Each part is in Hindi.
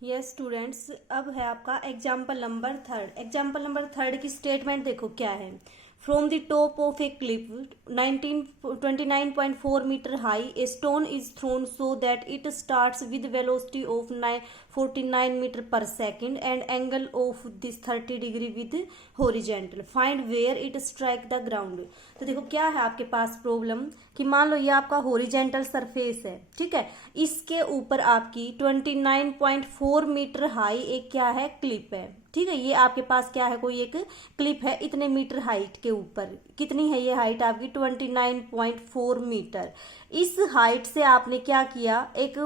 यस स्टूडेंट्स, अब है आपका example number third. Example number third की स्टेटमेंट देखो क्या है। From the top of a cliff 29.4 metre high a stone is thrown so that it starts with velocity of 49 metre per second and angle of this 30 degree with horizontal. Find where it strike the ground. तो देखो क्या है आपके पास प्रॉब्लम कि मान लो ये आपका हॉरिजेंटल सरफेस है, ठीक है। इसके ऊपर आपकी 29.4 मीटर हाई एक क्या है, क्लिप है, ठीक है। ये आपके पास क्या है, कोई एक क्लिप है इतने मीटर हाइट के ऊपर। कितनी है ये हाइट आपकी? 29.4 मीटर। इस हाइट से आपने क्या किया, एक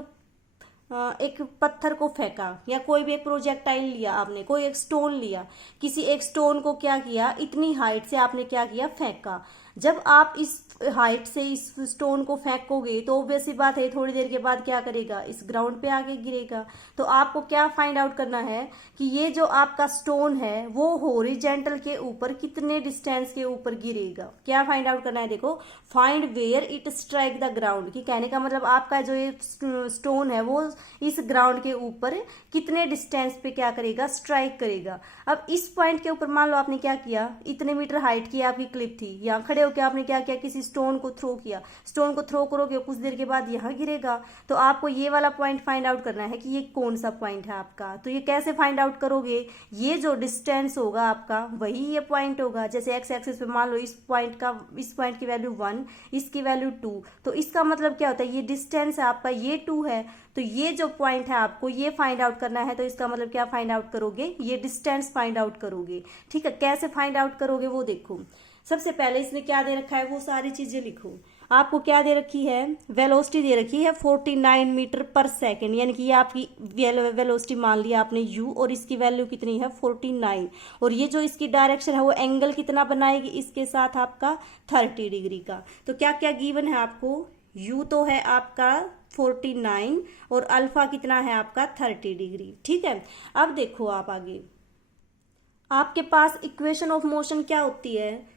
पत्थर को फेंका या कोई भी एक प्रोजेक्टाइल लिया आपने, कोई एक स्टोन लिया, किसी एक स्टोन को क्या किया, इतनी हाइट से आपने क्या किया, फेंका। जब आप इस हाइट से इस स्टोन को फेंकोगे तो ऑब्वियस सी बात है थोड़ी देर के बाद क्या करेगा, इस ग्राउंड पे आके गिरेगा। तो आपको क्या फाइंड आउट करना है कि ये जो आपका स्टोन है वो हॉरिजेंटल के ऊपर कितने डिस्टेंस के ऊपर गिरेगा। क्या फाइंड आउट करना है, देखो find where it strike the ground. की कहने का मतलब आपका जो ये स्टोन है वो इस ग्राउंड के ऊपर कितने डिस्टेंस पे क्या करेगा, स्ट्राइक करेगा। अब इस पॉइंट के ऊपर मान लो आपने क्या किया, इतने मीटर हाइट की आपकी क्लिप थी, यहाँ खड़े होकर आपने क्या किया, किसी स्टोन को थ्रो किया। स्टोन को थ्रो करोगे कुछ देर के बाद यहाँ गिरेगा। तो आपको ये वाला पॉइंट फाइंड आउट करना है कि ये कौन सा पॉइंट है आपका। तो ये कैसे फाइंड आउट करोगे, ये जो डिस्टेंस होगा आपका वही ये पॉइंट होगा। जैसे एक्स एक्सिस पे मान लो इस पॉइंट की वैल्यू 1, इसकी वैल्यू 2, तो इसका मतलब क्या होता है, ये डिस्टेंस है आपका, ये 2 है। तो ये जो पॉइंट है आपको ये फाइंड आउट करना है। तो इसका मतलब क्या फाइंड आउट करोगे, ये डिस्टेंस फाइंड आउट करोगे, ठीक है। कैसे फाइंड आउट करोगे वो देखो। सबसे पहले इसमें क्या दे रखा है वो सारी चीजें लिखो। आपको क्या दे रखी है, वेलोसिटी दे रखी है 49 मीटर पर सेकेंड, यानी कि ये आपकी वेलोसिटी मान लिया आपने u, और इसकी वैल्यू कितनी है 49। और ये जो इसकी डायरेक्शन है वो एंगल कितना बनाएगी इसके साथ आपका 30 डिग्री का। तो क्या क्या गिवन है आपको, u तो है आपका 49 और अल्फा कितना है आपका 30 डिग्री, ठीक है। अब देखो आप आगे, आपके पास इक्वेशन ऑफ मोशन क्या होती है,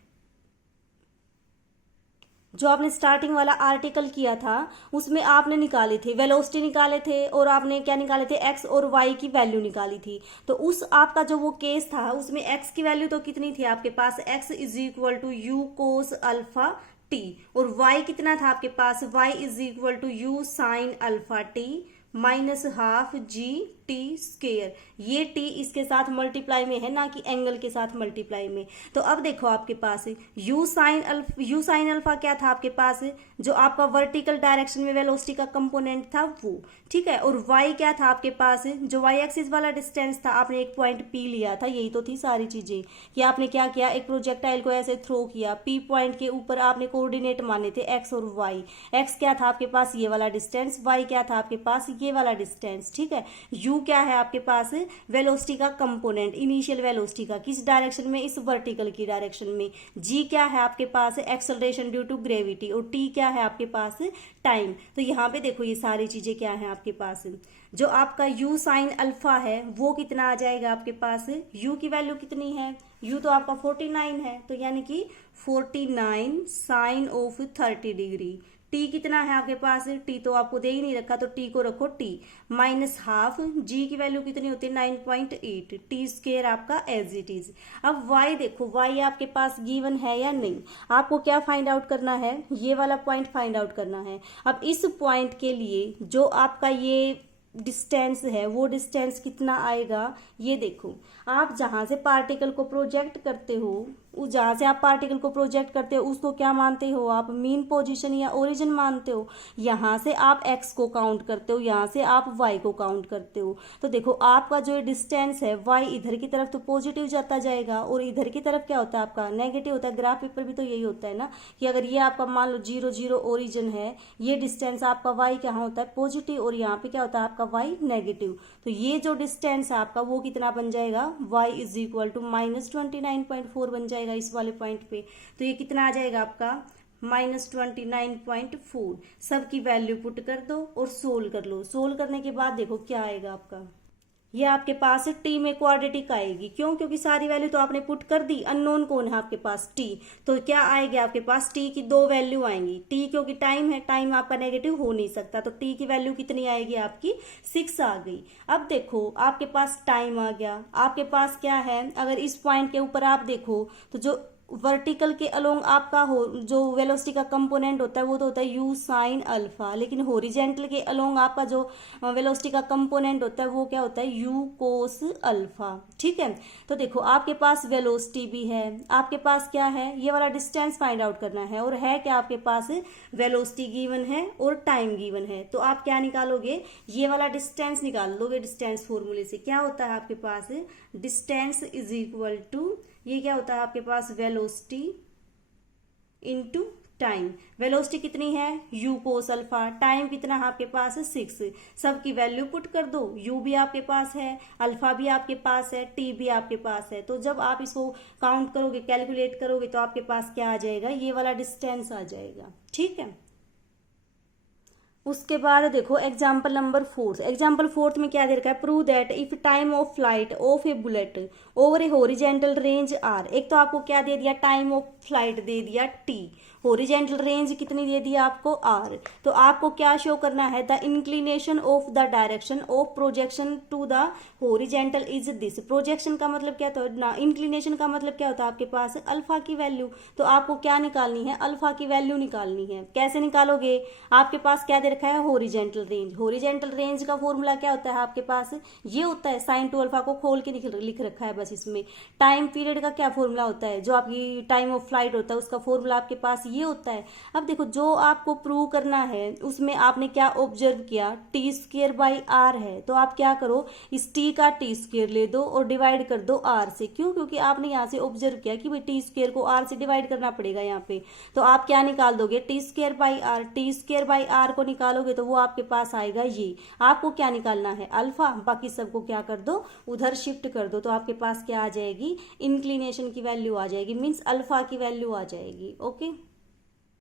जो आपने स्टार्टिंग वाला आर्टिकल किया था उसमें आपने निकाले थे वेलोसिटी निकाले थे, और आपने क्या निकाले थे, एक्स और वाई की वैल्यू निकाली थी। तो उस आपका जो वो केस था उसमें एक्स की वैल्यू तो कितनी थी आपके पास, x is equal to u cos alpha t, और वाई कितना था आपके पास, y is equal to u sine alpha t minus half g t square. ये टी इसके साथ मल्टीप्लाई में है ना कि एंगल के साथ मल्टीप्लाई में। तो अब देखो आपके पास यू साइन अल्फा क्या था आपके पास, जो आपका वर्टिकल डायरेक्शन में वेलोसिटी का कंपोनेंट था वो, ठीक है। और वाई क्या था आपके पास, जो वाई एक्सिस वाला डिस्टेंस था, आपने एक पॉइंट पी लिया था। यही तो थी सारी चीजें कि आपने क्या किया, एक प्रोजेक्टाइल को ऐसे थ्रो किया, पी पॉइंट के ऊपर आपने कोऑर्डिनेट माने थे एक्स और वाई। एक्स क्या था आपके पास, ये वाला डिस्टेंस, वाई क्या था आपके पास, ये वाला डिस्टेंस, ठीक है। यू क्या है आपके पास, वेलोसिटी का कंपोनेंट, इनिशियल वेलोसिटी का, किस डायरेक्शन में, इस वर्टिकल की डायरेक्शन में। जी क्या है आपके पास, एक्सेलरेशन ड्यू टू ग्रेविटी, और टी क्या है आपके पास, टाइम। तो यहाँ पे देखो ये सारी चीजें क्या है आपके पास, जो आपका u साइन अल्फा है वो कितना आ जाएगा आपके पास, u की वैल्यू कितनी है, u तो आपका 49 है, तो यानी कि 49 साइन ऑफ 30 डिग्री। t कितना है आपके पास, t तो आपको दे ही नहीं रखा, तो t को रखो t माइनस हाफ, g की वैल्यू कितनी होती है 9.8, टी स्केयर आपका एज इट इज। अब y देखो, y आपके पास गिवन है या नहीं, आपको क्या फाइंड आउट करना है, ये वाला पॉइंट फाइंड आउट करना है। अब इस पॉइंट के लिए जो आपका ये डिस्टेंस है वो डिस्टेंस कितना आएगा, ये देखो। आप जहां से पार्टिकल को प्रोजेक्ट करते हो, जहां से आप पार्टिकल को प्रोजेक्ट करते हो उसको क्या मानते हो आप, मीन पोजीशन या ओरिजिन मानते हो। यहां से आप एक्स को काउंट करते हो, यहां से आप वाई को काउंट करते हो। तो देखो आपका जो डिस्टेंस है वाई इधर की तरफ तो पॉजिटिव जाता जाएगा, और इधर की तरफ क्या होता है आपका नेगेटिव होता है। ग्राफ पेपर भी तो यही होता है ना, कि अगर ये आपका मान लो 0 0 ओरिजिन है, ये डिस्टेंस आपका वाई क्या होता है, पॉजिटिव, और यहाँ पे क्या होता है आपका वाई नेगेटिव। तो ये जो डिस्टेंस है आपका वो कितना बन जाएगा, y इज इक्वल टू -29.4 बन जाएगा इस वाले पॉइंट पे। तो ये कितना आ जाएगा आपका -29.4। सबकी वैल्यू पुट कर दो और सोल्व कर लो। सोल्व करने के बाद देखो क्या आएगा आपका, ये आपके पास टी में क्वाड्रेटिक आएगी। क्यों? क्योंकि सारी वैल्यू तो आपने पुट कर दी। अननोन कौन है आपके पास? टी। तो क्या आएगी आपके पास? टी की 2 वैल्यू आएंगी। टी क्योंकि टाइम है, टाइम आपका नेगेटिव हो नहीं सकता, तो टी की वैल्यू कितनी आएगी आपकी? 6 आ गई। अब देखो आपके पास टाइम आ गया, आपके पास क्या है, अगर इस पॉइंट के ऊपर आप देखो तो जो वर्टिकल के अलोंग आपका हो जो वेलोसिटी का कंपोनेंट होता है वो तो होता है u साइन अल्फा, लेकिन हॉरिजेंटल के अलोंग आपका जो वेलोसिटी का कंपोनेंट होता है वो क्या होता है? u cos alpha. ठीक है, तो देखो आपके पास वेलोसिटी भी है, आपके पास क्या है, ये वाला डिस्टेंस फाइंड आउट करना है, और है क्या आपके पास? वेलोसिटी गिवन है और टाइम गिवन है। तो आप क्या निकालोगे? ये वाला डिस्टेंस निकाल लोगे। डिस्टेंस फॉर्मूले से क्या होता है आपके पास? डिस्टेंस इज इक्वल टू, ये क्या होता है आपके पास? Velocity into time. वेलोसिटी कितनी है? u cos alpha. टाइम कितना है आपके पास? 6। सबकी वैल्यू पुट कर दो। u भी आपके पास है, अल्फा भी आपके पास है, t भी आपके पास है। तो जब आप इसको काउंट करोगे, कैलकुलेट करोगे, तो आपके पास क्या आ जाएगा? ये वाला डिस्टेंस आ जाएगा। ठीक है, उसके बाद देखो एग्जाम्पल नंबर 4। एग्जाम्पल 4 में क्या दे रखा है? Prove that if time of flight of a bullet over a horizontal range R. एक तो आपको क्या दे दिया? टाइम ऑफ फ्लाइट दे दिया टी, हॉरिजेंटल रेंज कितनी दे दी आपको? आर। तो आपको क्या शो करना है? The inclination of the direction of projection to the horizontal is this. Projection का मतलब क्या होता है? इंक्लिनेशन का मतलब क्या होता है आपके पास? अल्फा की वैल्यू। तो आपको क्या निकालनी है? अल्फा की वैल्यू निकालनी है। कैसे निकालोगे? आपके पास क्या दे रखा है? Horizontal range. हॉरिजेंटल रेंज का फॉर्मूला क्या होता है आपके पास? ये होता है साइन टू अल्फा को खोल के लिख रखा है बस इसमें। टाइम पीरियड का क्या फॉर्मूला होता है? जो आपकी टाइम ऑफ फ्लाइट होता है उसका फॉर्मूला आपके पास ये होता है। अब देखो जो आपको प्रूव करना है उसमें आपने क्या ऑब्जर्व किया? टी स्क्वेयर बाई आर है, तो आप क्या करो? इस टी का टी स्क्वेयर ले दो और डिवाइड कर दो आर से। क्यों? क्योंकि आपने यहाँ से ऑब्जर्व किया कि भाई टी स्क्वेयर को आर से डिवाइड करना पड़ेगा यहाँ पे। तो आप क्या निकाल दोगे? T square by R. T square by R को निकालोगे तो वो आपके पास आएगा ये। आपको क्या निकालना है? अल्फा। बाकी सबको क्या कर दो? उधर शिफ्ट कर दो। तो आपके पास क्या आ जाएगी? इंक्लिनेशन की वैल्यू आ जाएगी, मीन्स अल्फा की वैल्यू आ जाएगी। ओके।